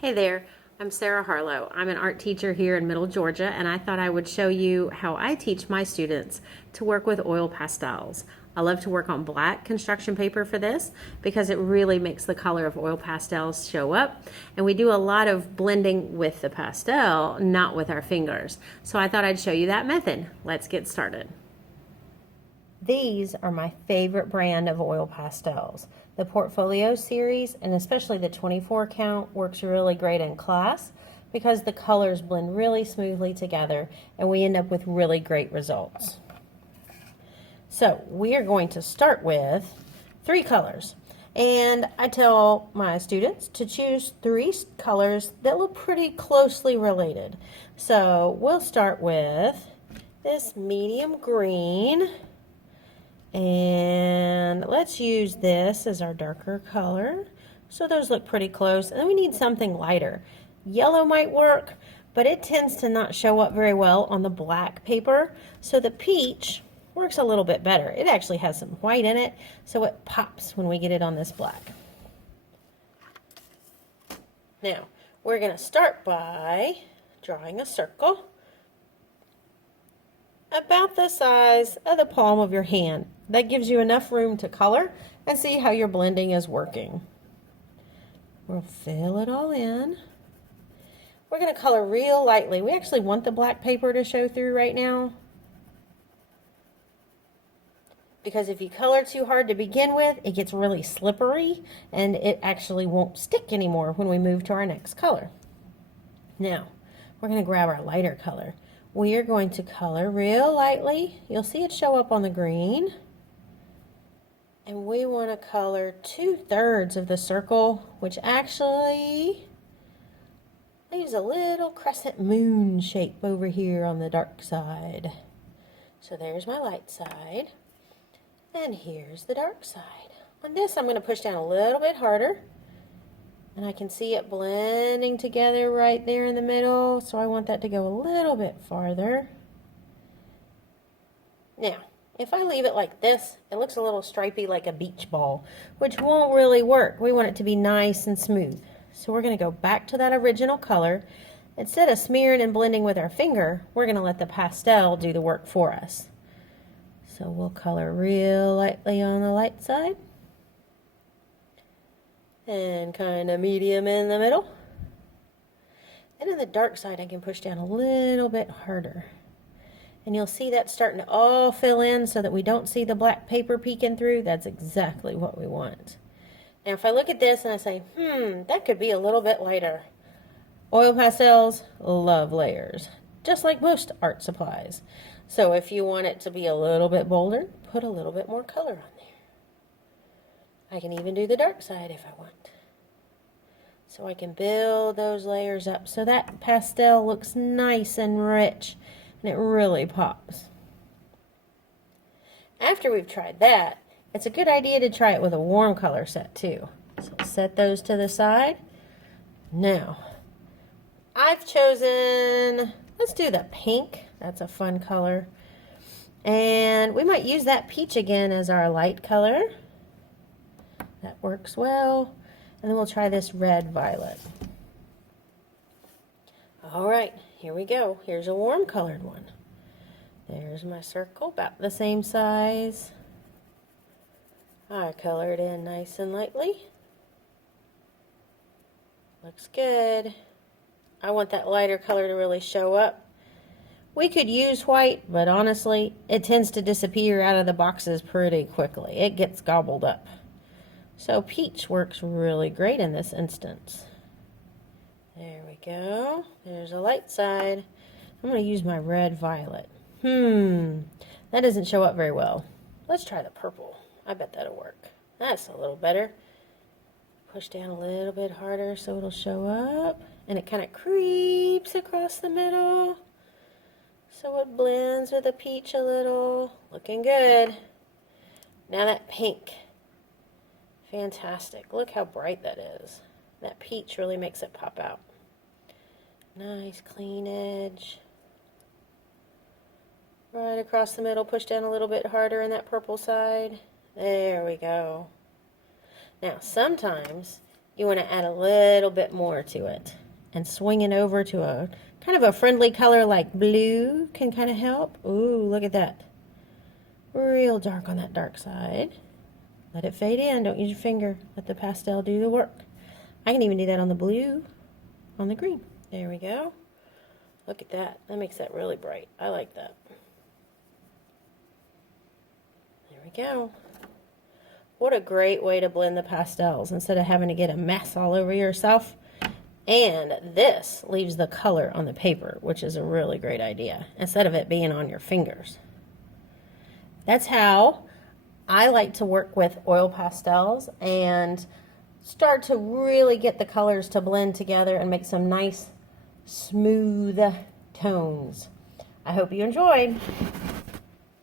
Hey there, I'm Sarah Harlow. I'm an art teacher here in Middle Georgia, and I thought I would show you how I teach my students to work with oil pastels. I love to work on black construction paper for this because it really makes the color of oil pastels show up, and we do a lot of blending with the pastel, not with our fingers. So I thought I'd show you that method. Let's get started. These are my favorite brand of oil pastels. The Portfolio series, and especially the 24 count, works really great in class because the colors blend really smoothly together and we end up with really great results. So we are going to start with 3 colors. And I tell my students to choose 3 colors that look pretty closely related. So we'll start with this medium green. And let's use this as our darker color. So those look pretty close. And then we need something lighter. Yellow might work, but it tends to not show up very well on the black paper. So the peach works a little bit better. It actually has some white in it, so it pops when we get it on this black. Now, we're going to start by drawing a circle about the size of the palm of your hand. That gives you enough room to color and see how your blending is working. We'll fill it all in. We're going to color real lightly. We actually want the black paper to show through right now, because if you color too hard to begin with, it gets really slippery and it actually won't stick anymore when we move to our next color. Now, we're going to grab our lighter color. We are going to color real lightly. You'll see it show up on the green. And we want to color 2/3 of the circle, which actually leaves a little crescent moon shape over here on the dark side. So there's my light side. And here's the dark side. On this, I'm going to push down a little bit harder. And I can see it blending together right there in the middle. So I want that to go a little bit farther. Now, if I leave it like this, it looks a little stripy like a beach ball, which won't really work. We want it to be nice and smooth. So we're going to go back to that original color. Instead of smearing and blending with our finger, we're going to let the pastel do the work for us. So we'll color real lightly on the light side. And kind of medium in the middle. And in the dark side, I can push down a little bit harder. And you'll see that starting to all fill in so that we don't see the black paper peeking through. That's exactly what we want. Now if I look at this and I say, that could be a little bit lighter. Oil pastels love layers, just like most art supplies. So if you want it to be a little bit bolder, put a little bit more color on there. I can even do the dark side if I want. So I can build those layers up so that pastel looks nice and rich and it really pops. After we've tried that, it's a good idea to try it with a warm color set too. So set those to the side. Now, I've chosen, let's do the pink. That's a fun color. And we might use that peach again as our light color. That works well. And then we'll try this red violet. All right, here we go. Here's a warm colored one. There's my circle, about the same size. I colored in nice and lightly. Looks good. I want that lighter color to really show up. We could use white, but honestly, it tends to disappear out of the boxes pretty quickly. It gets gobbled up. So peach works really great in this instance. There we go. There's a light side. I'm going to use my red violet. That doesn't show up very well. Let's try the purple. I bet that'll work. That's a little better. Push down a little bit harder so it'll show up. And it kind of creeps across the middle. So it blends with the peach a little. Looking good. Now that pink. Fantastic. Look how bright that is. That peach really makes it pop out. Nice clean edge. Right across the middle. Push down a little bit harder in that purple side. There we go. Now sometimes you want to add a little bit more to it. And swinging over to a kind of a friendly color like blue can kind of help. Ooh, look at that. Real dark on that dark side. Let it fade in. Don't use your finger. Let the pastel do the work. I can even do that on the blue, on the green. There we go. Look at that. That makes that really bright. I like that. There we go. What a great way to blend the pastels instead of having to get a mess all over yourself. And this leaves the color on the paper, which is a really great idea, instead of it being on your fingers. That's how I like to work with oil pastels and start to really get the colors to blend together and make some nice, smooth tones. I hope you enjoyed.